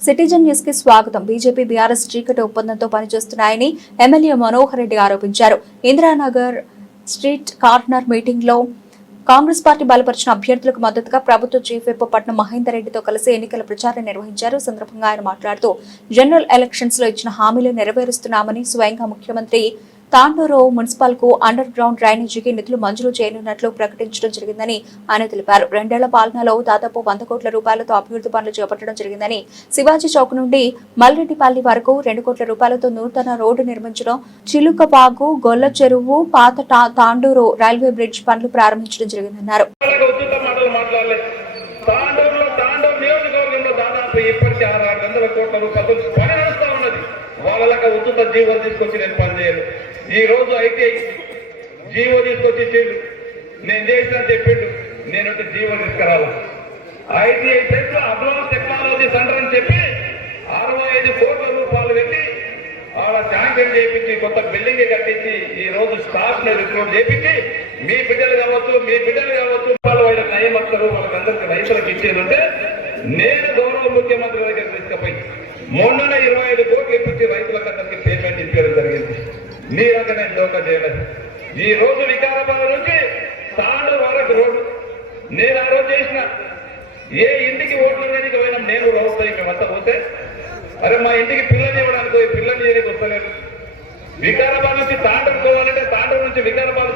Citizen news కి స్వాగతం. BJP BRS చీకటి ఒప్పందంతో పనిచేస్తున్నాయని ఎమ్మెల్యే మనోహర్ రెడ్డి ఆరోపించారు. ఇందిరానగర్ స్ట్రీట్ కార్నర్ మీటింగ్ లో కాంగ్రెస్ పార్టీ బలపరిచిన అభ్యర్థులకు మద్దతుగా ప్రభుత్వ చీఫ్ విప్ పట్నం మహేందర్ రెడ్డితో కలిసి ఎన్నికల ప్రచారం నిర్వహించారు. సందర్భంగా ఆయన మాట్లాడుతూ జనరల్ ఎలక్షన్స్ లో ఇచ్చిన హామీలు నెరవేరుస్తున్నామని, స్వయంగా ముఖ్యమంత్రి తాండూరు మున్సిపల్ కు అండర్ గ్రౌండ్ డ్రైనేజీకి నిధులు మంజూరు చేయనున్నట్లు ప్రకటించడం జరిగిందని ఆయన తెలిపారు. 2 ఏళ్ల పాలనలో దాదాపు 100 కోట్ల రూపాయలతో అభివృద్ధి పనులు చేపట్టడం జరిగిందని, శివాజీ చౌక్ నుండి మల్రెడ్డిపల్లి వరకు 2 కోట్ల రూపాయలతో నూతన రోడ్డు నిర్మించడం, చిలుకపాగు, గొల్ల చెరువు, పాత తాండూరు రైల్వే బ్రిడ్జ్ పనులు ప్రారంభించడం జరిగిందన్నారు. వాళ్ళకి ఉచిత జీవో తీసుకొచ్చి నేను పనిచేయను. ఈ రోజు అయితే జీవో తీసుకొచ్చి నేను చేసిన చెప్పిండు, నేను జీవో తీసుకురావాలి. ITI centre advance technology centre అని చెప్పి 65 కోట్ల రూపాయలు పెట్టి ఆడ శాంక్షన్ చేయించి కొత్త బిల్డింగ్ కట్టించి ఈ రోజు స్టాఫ్ ని రిక్రూట్ చేయించి మీ బిడ్డలు కావచ్చు వాళ్ళు వాళ్ళకి నయమత్తారు, వాళ్ళకందరికీ రైతులకు ఇచ్చేదంటే నేను గౌరవ ముఖ్యమంత్రి దగ్గర తీసుకుపోయి మొన్ననే 25 కోట్లు ఇప్పించి రైతులకు అందరికీ పేమెంట్ ఇప్పడం జరిగింది. నీ రకంగా నేను దోకా చేయలేదు. ఈ రోజు వికారాబాద్ నుంచి తాండూరు వరకు రోడ్డు నేను ఆ రోజు చేసిన. ఏ ఇంటికి ఓట్లు వేయడానికి పోయినా నేను రోడ్డు మేమంతా పోతే అరే మా ఇంటికి పిల్లలు ఇవ్వడానికి పిల్లలు చేయడానికి వస్తలేదు. వికారాబాద్ నుంచి తాండూరు పోవాలంటే తాండూరు నుంచి వికారాబాద్